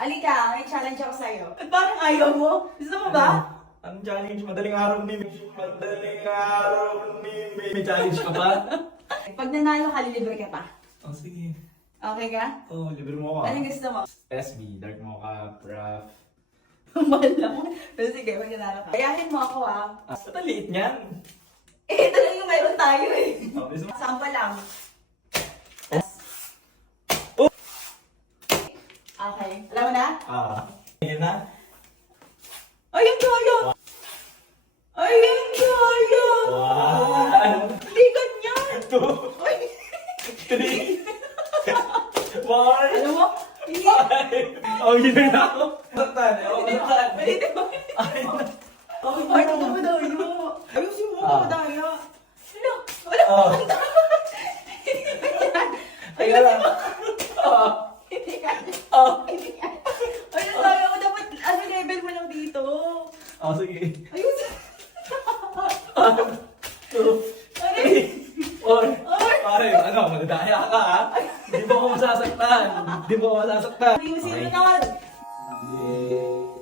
Alika, may challenge ako sa'yo. At parang ayaw mo? Gusto mo ba? Anong challenge? Madaling araw ni Madaling araw ni May challenge ka pa? Pag nanalo ka, lilibre ka pa. Oh, sige. Okay ka? Oh, libre mo ako. Anong gusto mo? SB, Dark Mocha, Prof. Mahal lang. Pero sige, pag nanalo ka. Kayahin mo ako Ba't ang liit niyan? Eh, ito lang yung meron tayo eh. Oh, gusto mo? Sample lang. Oh! Okay. Alam mo na? Yan na? Ay, ang daya! Ay, ang daya! Wow! Hindi ganyan! 2, Ay, 3, 4, alam mo? Hindi. 5. Oh, yun na ako. Masaktan. Oh, masaktan. Pwede ba? Okay, parang ito mo dayo. Ayusin mo ako daya. Ano? Wala. Oh. Ayusin mo. Oh. Hindi ka. Oh. Hindi ka. Ay, ang daya ko. Dapat, ano, level mo lang dito. Oh, sige. Ayusin. 2, 3, 4, 5. Ano, madadaya ka ha? Hindi mo ako masasaktan. Hindi mo ako masasaktan. Ayusin mo naman. Yeah.